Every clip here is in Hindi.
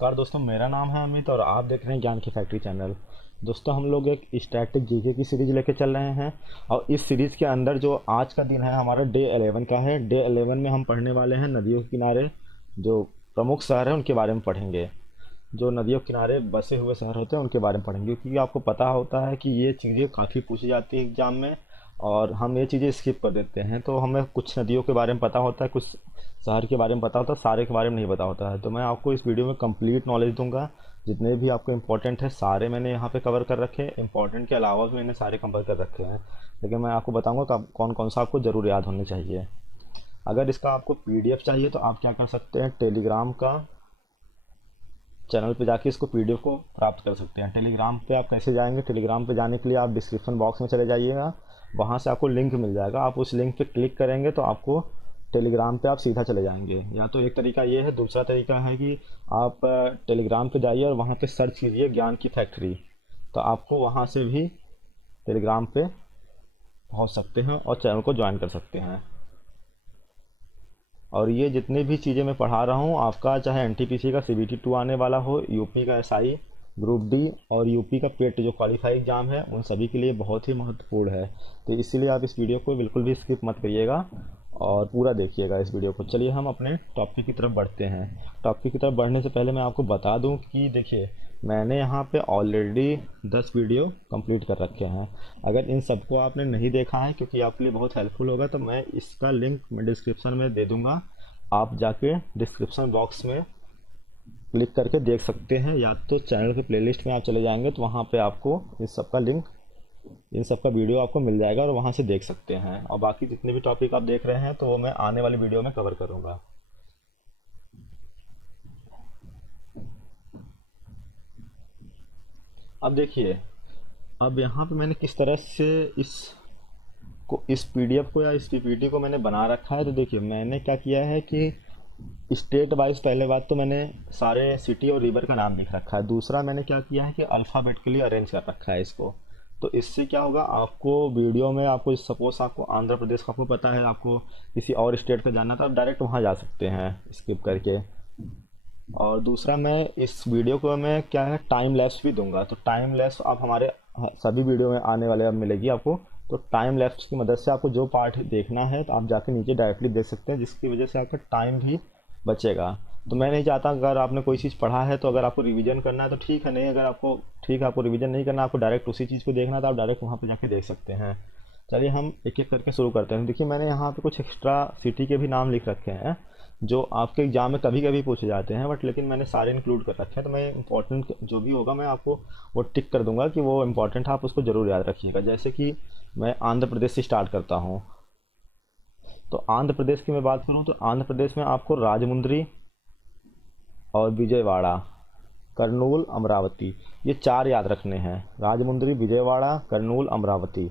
नमस्कार दोस्तों, मेरा नाम है अमित और आप देख रहे हैं ज्ञान की फैक्ट्री चैनल। दोस्तों, हम लोग एक स्टैटिक जीके की सीरीज लेके चल रहे हैं और इस सीरीज के अंदर जो आज का दिन है हमारा डे 11 का है। डे 11 में हम पढ़ने वाले हैं नदियों के किनारे जो प्रमुख शहर हैं उनके बारे में पढ़ेंगे। जो नदियों के किनारे बसे हुए शहर होते हैं उनके बारे में पढ़ेंगे, क्योंकि आपको पता होता है कि ये चीज़ें काफ़ी पूछी जाती है एग्जाम में और हम ये चीज़ें स्किप कर देते हैं। तो हमें कुछ नदियों के बारे में पता होता है, कुछ शहर के बारे में पता होता है, सारे के बारे में नहीं पता होता है। तो मैं आपको इस वीडियो में कंप्लीट नॉलेज दूंगा। जितने भी आपको इंपॉर्टेंट है सारे मैंने यहाँ पे कवर कर रखे हैं, इंपॉर्टेंट के अलावा भी मैंने सारे कवर कर रखे हैं। लेकिन मैं आपको बताऊंगा कि कौन कौन सा आपको ज़रूर याद होने चाहिए। अगर इसका आपको पीडीएफ चाहिए तो आप क्या कर सकते हैं, टेलीग्राम का चैनल पे जाके इसको पीडीएफ को प्राप्त कर सकते हैं। टेलीग्राम पे आप कैसे जाएंगे, टेलीग्राम पे जाने के लिए आप डिस्क्रिप्शन बॉक्स में चले जाइएगा, वहाँ से आपको लिंक मिल जाएगा। आप उस लिंक पे क्लिक करेंगे तो आपको टेलीग्राम पे आप सीधा चले जाएंगे। या तो एक तरीका ये है, दूसरा तरीका है कि आप टेलीग्राम पे जाइए और वहाँ पे सर्च कीजिए ज्ञान की फैक्ट्री, तो आपको वहाँ से भी टेलीग्राम पे पहुँच सकते हैं और चैनल को ज्वाइन कर सकते हैं। और ये जितनी भी चीज़ें मैं पढ़ा रहा हूँ, आपका चाहे एनटीपीसी का सीबीटी 2 आने वाला हो, यूपी का एसआई ग्रुप डी और यूपी का पेट जो क्वालिफाई एग्जाम है, उन सभी के लिए बहुत ही महत्वपूर्ण है। तो इसीलिए आप इस वीडियो को बिल्कुल भी स्किप मत करिएगा और पूरा देखिएगा इस वीडियो को। चलिए हम अपने टॉपिक की तरफ बढ़ते हैं। टॉपिक की तरफ बढ़ने से पहले मैं आपको बता दूं कि देखिए, मैंने यहाँ पे ऑलरेडी 10 वीडियो कंप्लीट कर रखे हैं। अगर इन सबको आपने नहीं देखा है, क्योंकि आपके लिए बहुत हेल्पफुल होगा, तो मैं इसका लिंक मैं डिस्क्रिप्शन में दे दूँगा। आप जाके डिस्क्रिप्शन बॉक्स में क्लिक करके देख सकते हैं, या तो चैनल के प्लेलिस्ट में आप चले जाएंगे तो वहाँ पे आपको इस सब का लिंक, इन सब का वीडियो आपको मिल जाएगा और वहाँ से देख सकते हैं। और बाकी जितने भी टॉपिक आप देख रहे हैं तो वो मैं आने वाली वीडियो में कवर करूँगा। अब देखिए, अब यहाँ पे मैंने किस तरह से इस पीडीएफ को या इस पीपीटी को मैंने बना रखा है। तो देखिए, मैंने क्या किया है कि स्टेट वाइज पहले बात तो मैंने सारे सिटी और रिवर का नाम लिख रखा है। दूसरा मैंने क्या किया है कि अल्फ़ाबेटिकली अरेंज कर रखा है इसको। तो इससे क्या होगा, आपको वीडियो में आपको सपोज आपको आंध्र प्रदेश का आपको पता है, आपको किसी और स्टेट का जानना, तो आप डायरेक्ट वहाँ जा सकते हैं स्किप करके। और दूसरा, मैं इस वीडियो को मैं क्या है टाइम लैप्स भी दूंगा। तो टाइम लैप्स आप हमारे सभी वीडियो में आने वाले अब मिलेगी आपको। तो टाइम लैप्स की मदद से आपको जो पार्ट देखना है तो आप जाके नीचे डायरेक्टली देख सकते हैं, जिसकी वजह से आपका टाइम भी बचेगा। तो मैं नहीं चाहता अगर आपने कोई चीज़ पढ़ा है तो अगर आपको रिवीजन करना है तो ठीक है, नहीं अगर आपको ठीक है आपको रिवीजन नहीं करना, आपको डायरेक्ट उसी चीज़ को देखना, तो आप डायरेक्ट वहाँ पे जाके देख सकते हैं। चलिए हम एक एक करके शुरू करते हैं। देखिए, मैंने यहाँ पे कुछ एक्स्ट्रा सिटी के भी नाम लिख रखे हैं जो आपके एग्जाम में कभी कभी पूछे जाते हैं, बट लेकिन मैंने सारे इंक्लूड कर रखे हैं। तो मैं इंपॉर्टेंट जो भी होगा मैं आपको वो टिक कर दूंगा कि वो इंपॉर्टेंट है, आप उसको ज़रूर याद रखिएगा। जैसे कि मैं आंध्र प्रदेश से स्टार्ट करता हूँ। तो आंध्र प्रदेश की मैं बात करूँ तो आंध्र प्रदेश में आपको राजमुंद्री और विजयवाड़ा, करनूल, अमरावती, ये 4 याद रखने हैं। राजमुंद्री, विजयवाड़ा, करनूल, अमरावती।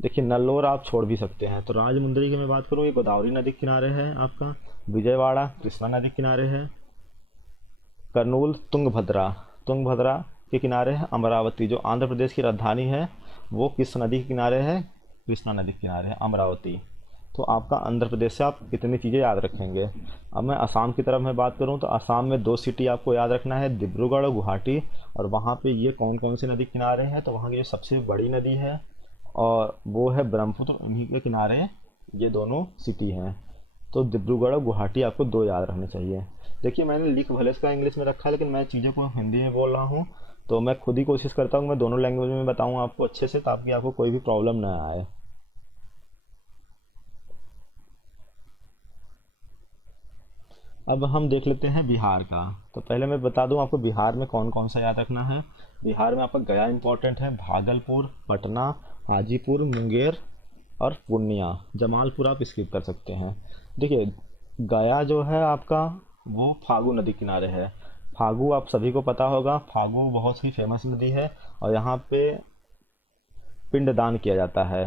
देखिए, नल्लोर आप छोड़ भी सकते हैं। तो राजमुंद्री की मैं बात करूँ, ये गोदावरी नदी के किनारे है आपका। विजयवाड़ा कृष्णा नदी के किनारे है। करनूल तुंगभद्रा, तुंगभद्रा के किनारे है। अमरावती जो आंध्र प्रदेश की राजधानी है वो किस नदी के किनारे है, कृष्णा नदी के किनारे है अमरावती। तो आपका आंध्र प्रदेश से आप इतनी चीज़ें याद रखेंगे। अब मैं असम की तरफ मैं बात करूं तो असम में 2 सिटी आपको याद रखना है, डिब्रूगढ़ और गुवाहाटी। और वहाँ पे ये कौन कौन से नदी किनारे हैं, तो वहाँ की जो सबसे बड़ी नदी है और वो है ब्रह्मपुत्र, उन्हीं के किनारे ये दोनों सिटी हैं। तो डिब्रूगढ़ और गुवाहाटी आपको 2 याद रखने चाहिए। देखिए, मैंने लिख भले इसका इंग्लिश में रखा है, लेकिन मैं चीज़ों को हिंदी में बोल रहा हूँ, तो मैं खुद ही कोशिश करता हूँ मैं दोनों लैंग्वेज में बताऊँ आपको अच्छे से, ताकि आपको कोई भी प्रॉब्लम ना आए। अब हम देख लेते हैं बिहार का। तो पहले मैं बता दूं आपको बिहार में कौन कौन सा याद रखना है। बिहार में आपका गया इंपॉर्टेंट है, भागलपुर, पटना, हाजीपुर, मुंगेर और पूर्णिया। जमालपुर आप स्किप कर सकते हैं। देखिए, गया जो है आपका वो फागू नदी किनारे है। फागू आप सभी को पता होगा, फागू बहुत ही फेमस नदी है और यहाँ पे पिंडदान किया जाता है।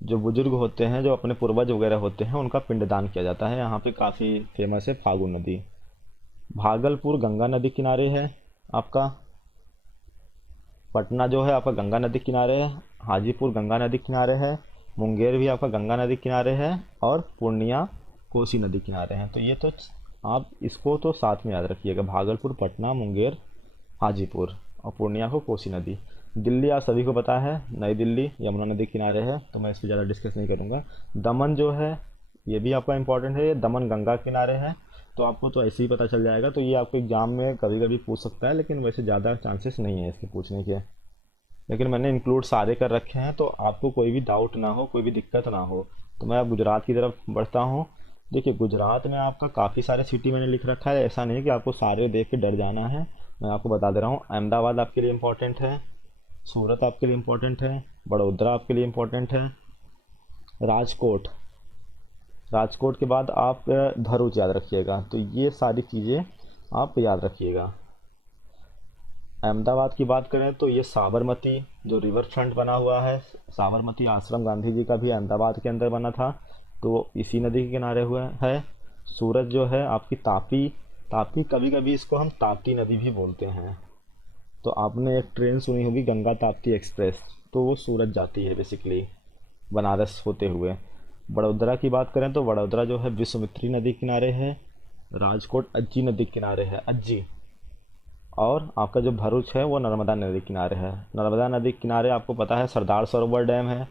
जो बुजुर्ग होते हैं, जो अपने पूर्वज वगैरह होते हैं, उनका पिंडदान किया जाता है। यहाँ पे काफ़ी फेमस है फागु नदी। भागलपुर गंगा नदी किनारे है आपका। पटना जो है आपका गंगा नदी किनारे है। हाजीपुर गंगा नदी किनारे है। मुंगेर भी आपका गंगा नदी किनारे है। और पूर्णिया कोसी नदी किनारे हैं। तो ये तो आप इसको तो साथ में याद रखिएगा, भागलपुर, पटना, मुंगेर, हाजीपुर, और पूर्णिया को कोसी नदी। दिल्ली आप सभी को पता है, नई दिल्ली यमुना नदी के किनारे है, तो मैं इस पर ज़्यादा डिस्कस नहीं करूँगा। दमन जो है ये भी आपका इंपॉर्टेंट है, ये दमन गंगा किनारे है, तो आपको तो ऐसे ही पता चल जाएगा। तो ये आपको एग्जाम में कभी कभी पूछ सकता है, लेकिन वैसे ज़्यादा चांसेस नहीं है इसके पूछने के। लेकिन मैंने इंक्लूड सारे कर रखे हैं, तो आपको कोई भी डाउट ना हो, कोई भी दिक्कत ना हो। तो मैं अब गुजरात की तरफ बढ़ता हूँ। देखिए गुजरात में आपका काफ़ी सारे सिटी मैंने लिख रखा है, ऐसा नहीं है कि आपको सारे देख के डर जाना है। मैं आपको बता दे रहा हूँ, अहमदाबाद आपके लिए इम्पोर्टेंट है, सूरत आपके लिए इम्पोर्टेंट है, बड़ोदरा आपके लिए इम्पोर्टेंट है, राजकोट, राजकोट के बाद आप भरूच याद रखिएगा। तो ये सारी चीज़ें आप याद रखिएगा। अहमदाबाद की बात करें तो ये साबरमती जो रिवर फ्रंट बना हुआ है, साबरमती आश्रम गांधी जी का भी अहमदाबाद के अंदर बना था, तो वो इसी नदी के किनारे हुआ है। सूरत जो है आपकी तापी, तापी कभी कभी इसको हम ताप्ती नदी भी बोलते हैं। तो आपने एक ट्रेन सुनी होगी गंगा ताप्ती एक्सप्रेस, तो वो सूरत जाती है बेसिकली बनारस होते हुए। बड़ोदरा की बात करें तो बड़ोदरा जो है विश्वामित्री नदी किनारे है, राजकोट अज्जी नदी किनारे है, अज्जी। और आपका जो भरूच है वो नर्मदा नदी किनारे है। नर्मदा नदी किनारे आपको पता है सरदार सरोवर डैम है,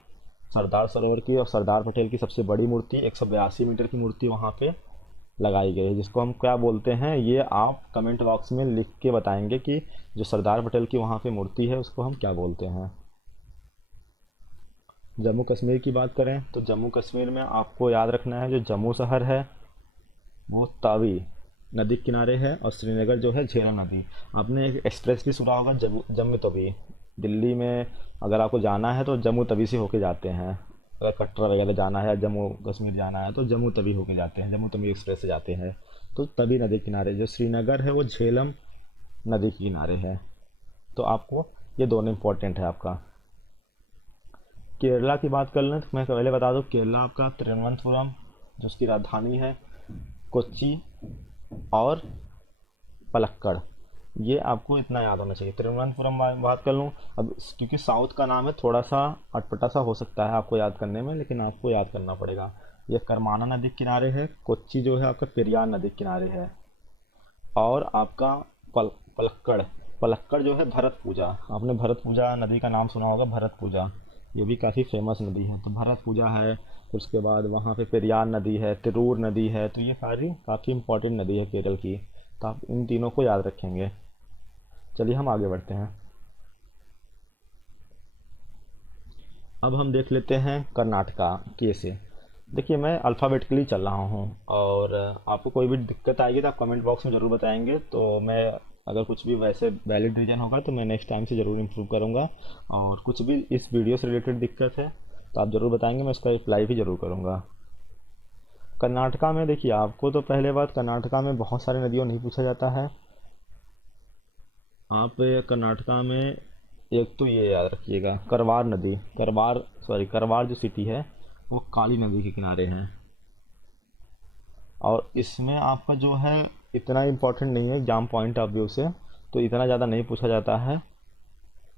सरदार सरोवर की और सरदार पटेल की सबसे बड़ी मूर्ति 182 मीटर की मूर्ति वहाँ पे लगाई गई है, जिसको हम क्या बोलते हैं ये आप कमेंट बॉक्स में लिख के बताएंगे कि जो सरदार पटेल की वहाँ पे मूर्ति है उसको हम क्या बोलते हैं। जम्मू कश्मीर की बात करें तो जम्मू कश्मीर में आपको याद रखना है जो जम्मू शहर है वो तावी नदी के किनारे है, और श्रीनगर जो है झेलम नदी। आपने एक एक्सप्रेस भी सुना होगा जम्मू तवी, दिल्ली में अगर आपको जाना है तो जम्मू तवी से होके जाते हैं। अगर कटरा वगैरह जाना है, जम्मू कश्मीर जाना है तो जम्मू तवी होके जाते हैं, जम्मू तवी एक्सप्रेस से जाते हैं। तो तवी नदी किनारे जो श्रीनगर है वो झेलम नदी के किनारे है। तो आपको ये दोनों इंपॉर्टेंट है आपका। केरला की बात कर लें तो मैं पहले बता दूं, केरला आपका तिरुवनंतपुरम जो उसकी राजधानी है, कोच्चि और पलक्कड़, ये आपको इतना याद होना चाहिए। तिरुवनंतपुरम में बात कर लूँ, अब क्योंकि साउथ का नाम है थोड़ा सा अटपटा सा हो सकता है आपको याद करने में, लेकिन आपको याद करना पड़ेगा। ये करमाना नदी के किनारे है, कोच्चि जो है आपका पेरियार नदी के किनारे है। और आपका पलक्कड़, पलक्कड़ जो है भरत पूजा, आपने भरत पूजा नदी का नाम सुना होगा, भरत पूजा ये भी काफ़ी फेमस नदी है, तो भरत पूजा है। फिर उसके बाद वहाँ पे पेरियार नदी है, तिरूर नदी है, तो ये सारी काफ़ी इंपॉर्टेंट नदी है केरल की। तो आप इन तीनों को याद रखेंगे। चलिए हम आगे बढ़ते हैं। अब हम देख लेते हैं कर्नाटका कैसे। देखिए मैं अल्फ़ाबेटिकली चल रहा हूँ, और आपको कोई भी दिक्कत आएगी तो आप कमेंट बॉक्स में ज़रूर बताएंगे, तो मैं अगर कुछ भी वैसे वैलिड रीज़न होगा तो मैं नेक्स्ट टाइम से ज़रूर इम्प्रूव करूँगा। और कुछ भी इस वीडियो से रिलेटेड दिक्कत है तो आप ज़रूर बताएंगे, मैं उसका रिप्लाई भी ज़रूर करूँगा। कर्नाटका में देखिए, आपको तो पहले बात कर्नाटका में बहुत सारी नदियों नहीं पूछा जाता है। आप कर्नाटका में एक तो ये याद रखिएगा, करवार नदी, करवार सॉरी करवार जो सिटी है वो काली नदी के किनारे है। और इसमें आपका जो है इतना इम्पोर्टेंट नहीं है एग्जाम पॉइंट ऑफ व्यू से, तो इतना ज़्यादा नहीं पूछा जाता है।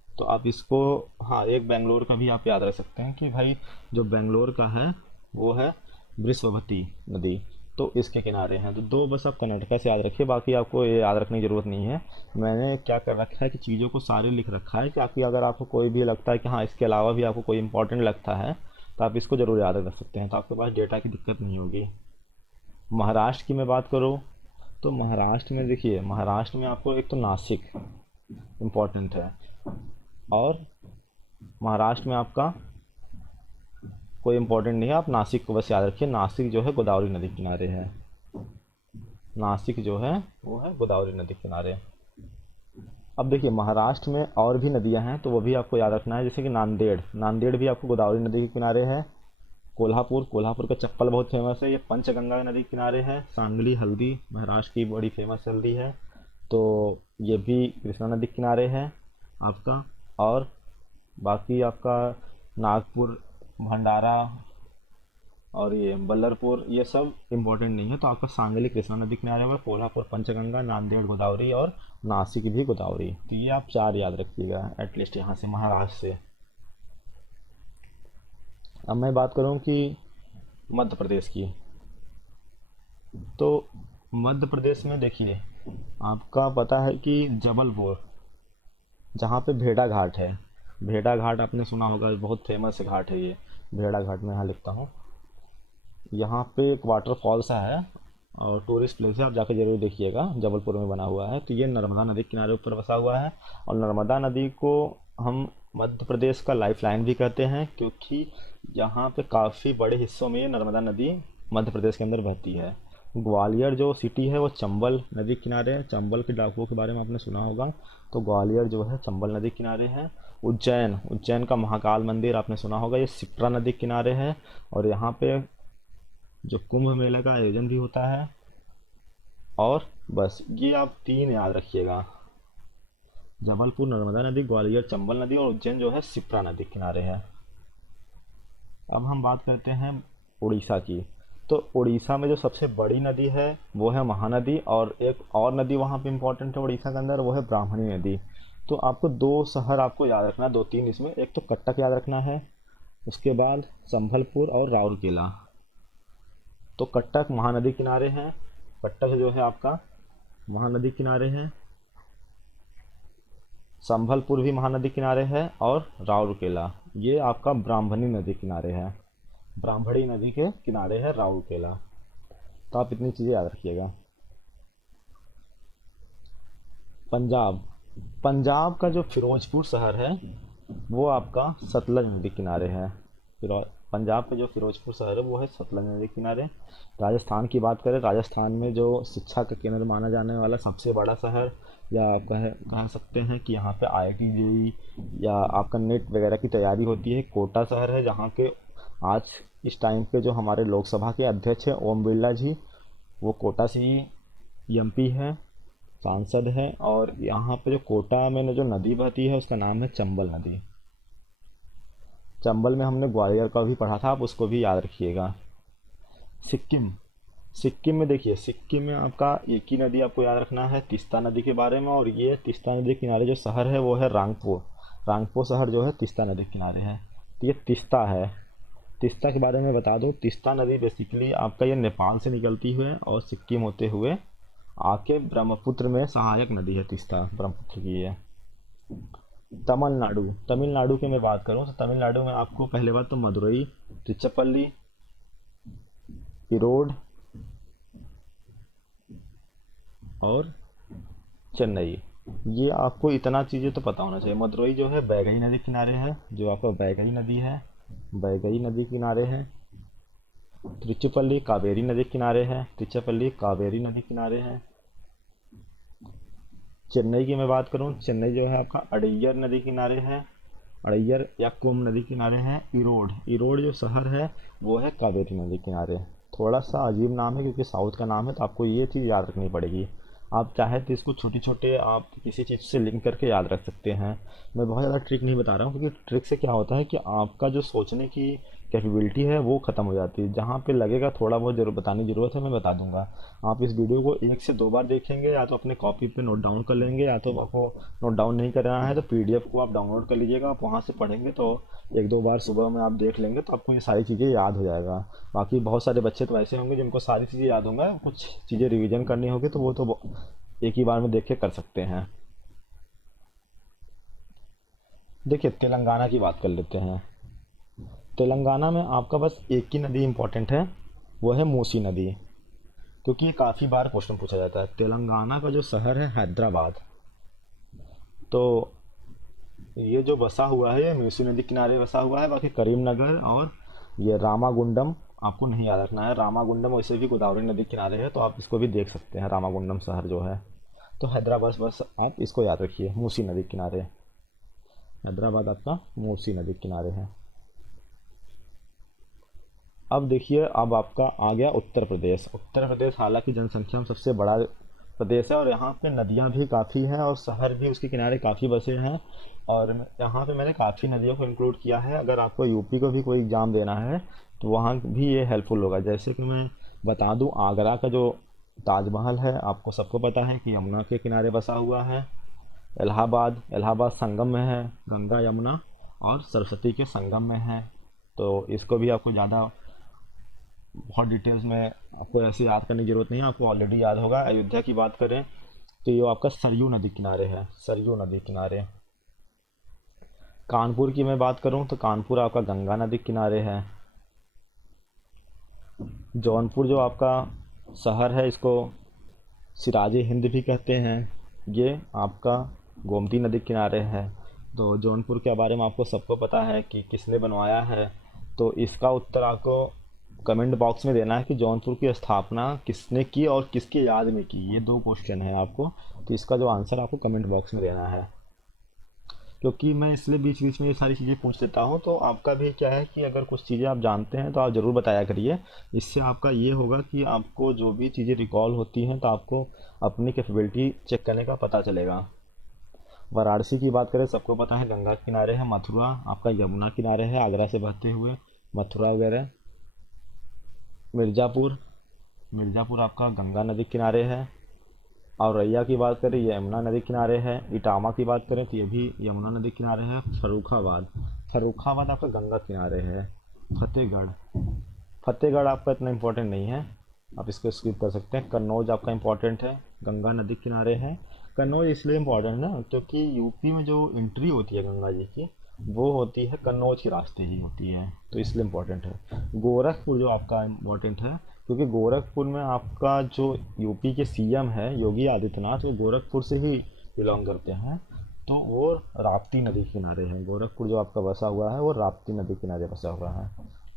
तो आप इसको, हाँ एक बेंगलोर का भी आप याद रख सकते हैं कि भाई जो बेंगलोर का है वो है बृषभवती नदी, तो इसके किनारे हैं। तो दो बस आप कर्नाटका से याद रखिए, बाकी आपको ये याद रखने की ज़रूरत नहीं है। मैंने क्या कर रखा है कि चीज़ों को सारे लिख रखा है, ताकि अगर आपको कोई भी लगता है कि हाँ इसके अलावा भी आपको कोई इंपॉर्टेंट लगता है तो आप इसको ज़रूर याद रख सकते हैं, तो आपके पास डेटा की दिक्कत नहीं होगी। महाराष्ट्र की मैं बात करूँ तो महाराष्ट्र में देखिए, महाराष्ट्र में आपको एक तो नासिक इम्पोर्टेंट है, और महाराष्ट्र में आपका कोई इम्पोर्टेंट नहीं है, आप नासिक को बस याद रखिए। नासिक जो है गोदावरी नदी किनारे है, नासिक जो है वो है गोदावरी नदी किनारे। अब देखिए महाराष्ट्र में और भी नदियां हैं तो वो भी आपको याद रखना है, जैसे कि नांदेड़, नांदेड़ भी आपको गोदावरी नदी के किनारे है। कोल्हापुर, कोल्हापुर का चप्पल बहुत फेमस है, ये पंचगंगा नदी के किनारे है। सांगली हल्दी महाराष्ट्र की बड़ी फेमस हल्दी है, तो ये भी कृष्णा नदी के किनारे है आपका। और बाकी आपका नागपुर, भंडारा और ये बल्लरपुर ये सब इम्पोर्टेंट नहीं है, तो आपका सांगली कृष्णा नदी किनारे हुआ, कोल्हापुर पंचगंगा, नांदेड़ गोदावरी, और नासिक भी गोदावरी। तो ये आप चार याद रखिएगा एटलीस्ट यहाँ से महाराष्ट्र से। अब मैं बात करूँ कि मध्य प्रदेश की, तो मध्य प्रदेश में देखिए, आपका पता है कि जबलपुर, जहाँ पे भेड़ा घाट है, भेड़ा घाट आपने सुना होगा, बहुत फेमस घाट है ये। भेड़ा घाट मैं यहाँ लिखता हूँ। यहाँ पे एक वाटरफॉल सा है और टूरिस्ट प्लेस है, आप जाकर जरूर देखिएगा, जबलपुर में बना हुआ है। तो ये नर्मदा नदी के किनारे ऊपर बसा हुआ है। और नर्मदा नदी को हम मध्य प्रदेश का लाइफ लाइन भी कहते हैं, क्योंकि यहाँ पे काफ़ी बड़े हिस्सों में ये नर्मदा नदी मध्य प्रदेश के अंदर बहती है। ग्वालियर जो सिटी है वो चंबल नदी के किनारे है। चंबल के डाकुओं के बारे में आपने सुना होगा, तो ग्वालियर जो है चंबल नदी के किनारे है। उज्जैन, उज्जैन का महाकाल मंदिर आपने सुना होगा, ये शिप्रा नदी के किनारे है। और यहाँ पे जो कुंभ मेला का आयोजन भी होता है। और बस ये आप तीन याद रखिएगा, जबलपुर नर्मदा नदी, ग्वालियर चंबल नदी, और उज्जैन जो है शिप्रा नदी के किनारे है। अब हम बात करते हैं उड़ीसा की। तो उड़ीसा में जो सबसे बड़ी नदी है वो है महानदी, और एक और नदी वहाँ पे इम्पोर्टेंट है उड़ीसा के अंदर, वो है ब्राह्मणी नदी। तो आपको दो शहर आपको याद रखना है, दो तीन इसमें, एक तो कटक याद रखना है, उसके बाद संभलपुर और राउरकेला। तो कटक महानदी किनारे है, कटक जो है आपका महानदी किनारे है, संभलपुर भी महानदी किनारे है, और राउरकेला ये आपका ब्राह्मणी नदी किनारे है। ब्राह्मणी नदी के किनारे है राउरकेला। तो आप इतनी चीज़ें याद रखिएगा। पंजाब, पंजाब का जो फिरोजपुर शहर है वो आपका सतलज नदी किनारे है। पंजाब का जो फिरोजपुर शहर है वो है सतलज नदी किनारे। राजस्थान की बात करें, राजस्थान में जो शिक्षा का केंद्र माना जाने वाला सबसे बड़ा शहर, या कह सकते हैं कि यहाँ पे आईआईटी जेई या आपका नेट वगैरह की तैयारी होती है, कोटा शहर है, जहाँ के आज इस टाइम पे जो हमारे लोकसभा के अध्यक्ष हैं ओम बिरला जी, वो कोटा से ही एमपी है, सांसद है। और यहाँ पे जो कोटा में जो नदी बहती है उसका नाम है चंबल नदी। चंबल में हमने ग्वालियर का भी पढ़ा था, आप उसको भी याद रखिएगा। सिक्किम, सिक्किम में देखिए, सिक्किम में आपका एक ही नदी आपको याद रखना है तीस्ता नदी के बारे में, और ये तीस्ता नदी के किनारे जो शहर है वो है रांगपुर। रांगपुर शहर जो है तीस्ता नदी के किनारे है। तो ये तीस्ता है। तीस्ता के बारे में बता दूं, तीस्ता नदी बेसिकली आपका ये नेपाल से निकलती हुए और सिक्किम होते हुए आके ब्रह्मपुत्र में सहायक नदी है तीस्ता, ब्रह्मपुत्र की है। तमिलनाडु, तमिलनाडु की मैं बात करूं तो तमिलनाडु में आपको पहले बात तो मदुरई, तिरुचिरापल्ली, इरोड और चेन्नई, ये आपको इतना चीज़ें तो पता होना चाहिए। मदुरई जो है बैगई नदी किनारे है, जो आपका बैगई नदी है, बैगई नदी किनारे है। तिरुचिरापल्ली कावेरी नदी किनारे है, तिरुचिरापल्ली कावेरी नदी किनारे है। चेन्नई की मैं बात करूं, चेन्नई जो है आपका अड़ैयर नदी किनारे है, अड़ैयर या कुम नदी किनारे हैं। इरोड, इरोड जो शहर है वो है कावेरी नदी किनारे। थोड़ा सा अजीब नाम है क्योंकि साउथ का नाम है, तो आपको ये चीज़ याद रखनी पड़ेगी। आप चाहे तो इसको छोटे छोटे आप किसी चीज़ से लिंक करके याद रख सकते हैं। मैं बहुत ज़्यादा ट्रिक नहीं बता रहा हूँ, क्योंकि ट्रिक से क्या होता है कि आपका जो सोचने की कैपेबिलिटी है वो ख़त्म हो जाती है। जहाँ पे लगेगा थोड़ा बहुत जरूर बताने की ज़रूरत है, मैं बता दूंगा। आप इस वीडियो को एक से दो बार देखेंगे, या तो अपने कॉपी पे नोट डाउन कर लेंगे, या तो आपको नोट डाउन नहीं करना है तो पीडीएफ को आप डाउनलोड कर लीजिएगा। आप वहाँ से पढ़ेंगे तो एक दो बार सुबह में आप देख लेंगे तो आपको ये सारी चीज़ें याद हो जाएगा। बाकी बहुत सारे बच्चे तो ऐसे होंगे जिनको सारी चीज़ें याद होंगे, कुछ चीज़ें रिवीजन करनी होगी तो वो तो एक ही बार में देख के कर सकते हैं। देखिए तेलंगाना की बात कर लेते हैं। तेलंगाना में आपका बस एक ही नदी इम्पोर्टेंट है, वो है मूसी नदी। क्योंकि ये काफ़ी बार क्वेश्चन पूछा जाता है। तेलंगाना का जो शहर है हैदराबाद, तो ये जो बसा हुआ है ये मूसी नदी किनारे बसा हुआ है। बाकी करीमनगर और ये रामागुंडम आपको नहीं याद रखना है। रामागुंडम वैसे भी गोदावरी नदी किनारे है, तो आप इसको भी देख सकते हैं, रामागुंडम शहर जो है। तो हैदराबाद बस आप इसको याद रखिए, मूसी नदी किनारे। हैदराबाद आपका मूसी नदी किनारे है। अब देखिए, अब आपका आ गया उत्तर प्रदेश। उत्तर प्रदेश हालांकि जनसंख्या में सबसे बड़ा प्रदेश है, और यहाँ पे नदियाँ भी काफ़ी हैं और शहर भी उसके किनारे काफ़ी बसे हैं। और यहाँ पे मैंने काफ़ी नदियों को इंक्लूड किया है। अगर आपको यूपी को भी कोई एग्ज़ाम देना है तो वहाँ भी ये हेल्पफुल होगा। जैसे कि मैं बता दूँ, आगरा का जो ताजमहल है आपको सबको पता है कि यमुना के किनारे बसा हुआ है। इलाहाबाद, इलाहाबाद संगम में है, गंगा यमुना और सरस्वती के संगम में है। तो इसको भी आपको ज़्यादा बहुत डिटेल्स में आपको ऐसे याद करने की ज़रूरत नहीं है, आपको ऑलरेडी याद होगा। अयोध्या की बात करें तो ये आपका सरयू नदी किनारे है, सरयू नदी किनारे। कानपुर की मैं बात करूं तो कानपुर आपका गंगा नदी किनारे है। जौनपुर जो आपका शहर है, इसको सिराजे हिंद भी कहते हैं, ये आपका गोमती नदी किनारे है। तो जौनपुर के बारे में आपको सबको पता है कि किसने बनवाया है। तो इसका उत्तर आपको कमेंट बॉक्स में देना है कि जौनपुर की स्थापना किसने की और किसकी याद में की। ये दो क्वेश्चन है आपको, तो इसका जो आंसर आपको कमेंट बॉक्स में देना है। क्योंकि मैं इसलिए बीच बीच में ये सारी चीज़ें पूछ लेता हूँ, तो आपका भी क्या है कि अगर कुछ चीज़ें आप जानते हैं तो आप ज़रूर बताया करिए। इससे आपका ये होगा कि आपको जो भी चीज़ें रिकॉल होती हैं तो आपको अपनी कैपेबिलिटी चेक करने का पता चलेगा। वाराणसी की बात करें, सबको पता है गंगा किनारे है। मथुरा आपका यमुना किनारे है, आगरा से बहते हुए मथुरा वगैरह। मिर्ज़ापुर, मिर्ज़ापुर आपका गंगा नदी किनारे है। औरैया की बात करें, ये यमुना नदी किनारे है। इटावा की बात करें तो ये भी यमुना नदी किनारे है। फर्रुखाबाद, फर्रुखाबाद आपका गंगा किनारे है। फतेहगढ़, फतेहगढ़ आपका इतना इम्पोर्टेंट नहीं है, आप इसको स्किप कर सकते हैं। कन्नौज आपका इम्पोर्टेंट है, गंगा नदी किनारे है। कन्नौज इसलिए इम्पोर्टेंट है ना, क्योंकि यूपी में जो एंट्री होती है गंगा जी की, वो होती है कन्नौज के रास्ते ही होती है, तो इसलिए इम्पोर्टेंट है। गोरखपुर जो आपका इम्पोर्टेंट है, क्योंकि गोरखपुर में आपका जो यूपी के सीएम है योगी आदित्यनाथ, वो गोरखपुर से ही बिलोंग करते हैं। तो वो राप्ती नदी के किनारे है। गोरखपुर जो आपका बसा हुआ है वो राप्ती नदी के किनारे बसा हुआ है।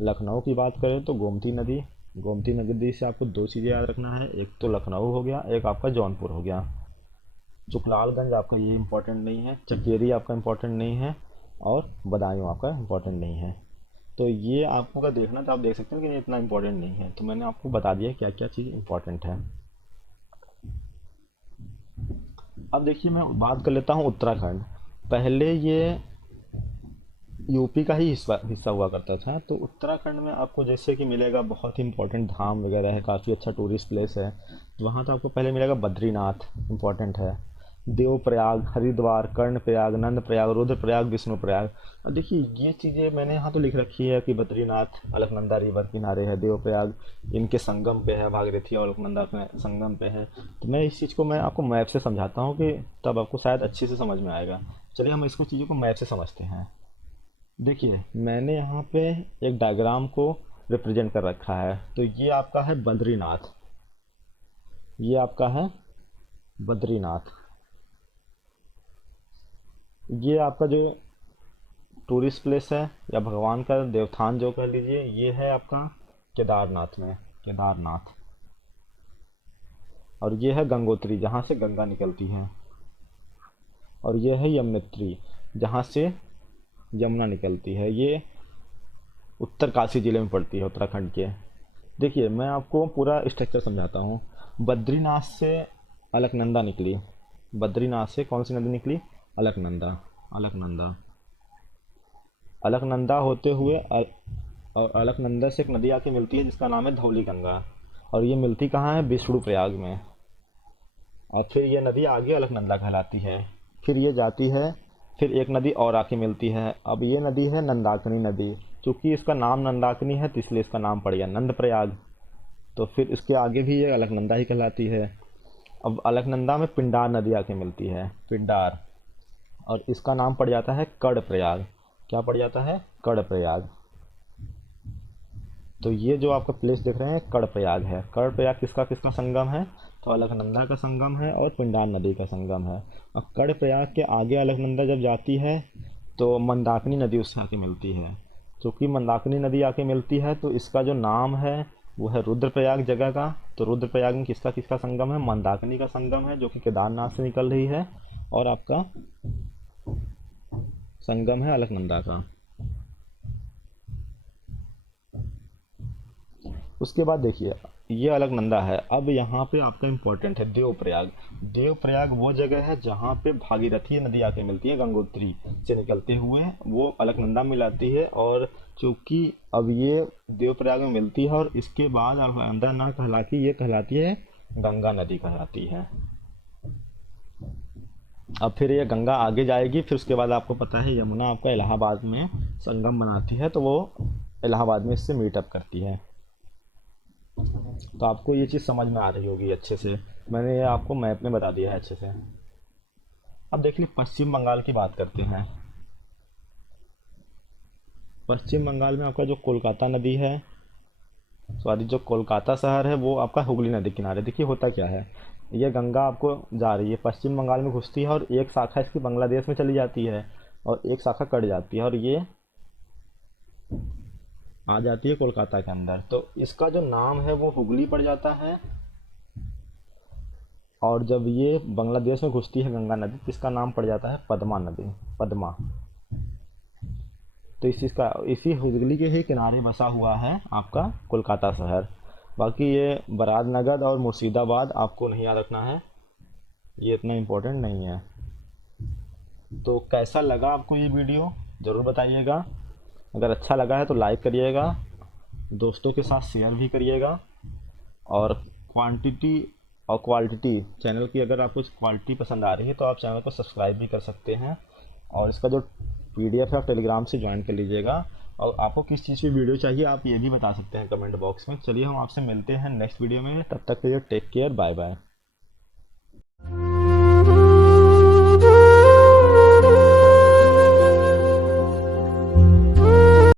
लखनऊ की बात करें तो गोमती नदी, गोमती नदी से आपको दो चीज़ें याद रखना है, एक तो लखनऊ हो गया, एक आपका जौनपुर हो गया। चुकलालगंज आपका ये इम्पोर्टेंट नहीं है। चकेरी आपका इम्पोर्टेंट नहीं है, और बदायूं आपका इम्पोर्टेंट नहीं है। तो ये आपको अगर देखना तो आप देख सकते हैं कि ये इतना इम्पोर्टेंट नहीं है, तो मैंने आपको बता दिया क्या क्या चीज़ इम्पोर्टेंट है। अब देखिए मैं बात कर लेता हूँ उत्तराखंड। पहले ये यूपी का ही हिस्सा हिस्सा हुआ करता था। तो उत्तराखंड में आपको जैसे कि मिलेगा बहुत ही इंपॉर्टेंट धाम वगैरह है, काफ़ी अच्छा टूरिस्ट प्लेस है। तो वहाँ तो आपको पहले मिलेगा बद्रीनाथ, इम्पोर्टेंट है। देवप्रयाग, हरिद्वार, कर्णप्रयाग, नंदप्रयाग, रुद्रप्रयाग, विष्णुप्रयाग। और देखिए ये चीज़ें मैंने यहाँ तो लिख रखी है कि बद्रीनाथ अलकनंदा रिवर किनारे है, देवप्रयाग इनके संगम पे है, भागीरथी और अलकनंदा के संगम पे है। तो मैं इस चीज़ को मैं आपको मैप से समझाता हूँ कि तब आपको शायद अच्छे से समझ में आएगा। चलिए हम इसको चीज़ों को मैप से समझते हैं। देखिए मैंने यहाँ पे एक डायग्राम को रिप्रेजेंट कर रखा है। तो ये आपका है बद्रीनाथ, ये आपका है बद्रीनाथ। ये आपका जो टूरिस्ट प्लेस है या भगवान का देवस्थान जो कह लीजिए, ये है आपका केदारनाथ में, केदारनाथ। और ये है गंगोत्री जहाँ से गंगा निकलती है। और ये है यमुनोत्री जहाँ से यमुना निकलती है। ये उत्तरकाशी जिले में पड़ती है उत्तराखंड के। देखिए मैं आपको पूरा स्ट्रक्चर समझाता हूँ। बद्रीनाथ से अलकनंदा निकली, बद्रीनाथ से कौन सी नदी निकली? अलकनंदा, अलकनंदा। अलकनंदा होते हुए और अलकनंदा से एक नदी आके मिलती है जिसका नाम है धौली गंगा। और ये मिलती कहाँ है? विष्णुप्रयाग में। और फिर ये नदी आगे अलकनंदा कहलाती है। फिर ये जाती है, फिर एक नदी और आके मिलती है। अब ये नदी है नंदाकिनी नदी। चूँकि इसका नाम नंदाकिनी है तो इसलिए इसका नाम पड़ गया नंदप्रयाग। तो फिर इसके आगे भी ये अलकनंदा ही कहलाती है। अब अलकनंदा में पिंडार नदी आके मिलती है, पिंडार। और इसका नाम पड़ जाता है कर्णप्रयाग। क्या पड़ जाता है? कर्णप्रयाग। तो ये जो आपका प्लेस देख रहे हैं कर्णप्रयाग है। कर्णप्रयाग किसका किसका संगम है? तो अलकनंदा का संगम है और पिंडार नदी का संगम है। और कर्णप्रयाग के आगे अलकनंदा जब जाती है तो मंदाकिनी नदी उससे आके मिलती है। क्योंकि मंदाकिनी नदी आके मिलती है तो इसका जो नाम है वो है रुद्रप्रयाग जगह का। तो रुद्रप्रयाग में किसका किसका संगम है? मंदाकिनी का संगम है जो कि केदारनाथ से निकल रही है, और आपका संगम है अलकनंदा का। उसके बाद देखिए ये अलकनंदा है। अब यहाँ पे आपका इम्पोर्टेंट है देवप्रयाग। देवप्रयाग वो जगह है जहाँ पे भागीरथी नदी आके मिलती है, गंगोत्री से निकलते हुए वो अलकनंदा में मिलाती है। और चूँकि अब ये देवप्रयाग में मिलती है और इसके बाद अलकनंदा ना कहला के ये कहलाती है गंगा नदी कहलाती है। अब फिर ये गंगा आगे जाएगी, फिर उसके बाद आपको पता है यमुना आपका इलाहाबाद में संगम बनाती है, तो वो इलाहाबाद में इससे मीटअप करती है। तो आपको ये चीज़ समझ में आ रही होगी अच्छे से। मैंने ये आपको मैप में बता दिया है अच्छे से। अब देख ली पश्चिम बंगाल की बात करते हैं। पश्चिम बंगाल में आपका जो कोलकाता नदी है, सॉरी जो कोलकाता शहर है, वो आपका हुगली नदी किनारे। देखिए होता क्या है, ये गंगा आपको जा रही है पश्चिम बंगाल में घुसती है, और एक शाखा इसकी बांग्लादेश में चली जाती है, और एक शाखा कट जाती है, और ये आ जाती है कोलकाता के अंदर। तो इसका जो नाम है वो हुगली पड़ जाता है। और जब ये बांग्लादेश में घुसती है गंगा नदी, तो इसका नाम पड़ जाता है पद्मा नदी, पद्मा। तो इसी हुगली के ही किनारे बसा हुआ है आपका कोलकाता शहर। बाकी ये बरादनगर और मुर्शिदाबाद आपको नहीं याद रखना है, ये इतना इम्पोर्टेंट नहीं है। तो कैसा लगा आपको ये वीडियो ज़रूर बताइएगा। अगर अच्छा लगा है तो लाइक करिएगा, दोस्तों के साथ शेयर भी करिएगा। और क्वांटिटी और क्वालिटी चैनल की, अगर आपको क्वालिटी पसंद आ रही है तो आप चैनल को सब्सक्राइब भी कर सकते हैं। और इसका जो पीडीएफ है आप टेलीग्राम से ज्वाइन कर लीजिएगा। और आपको किस चीज़ की वीडियो चाहिए आप ये भी बता सकते हैं कमेंट बॉक्स में। चलिए हम आपसे मिलते हैं नेक्स्ट वीडियो में, तब तक के लिए टेक केयर, बाय बाय।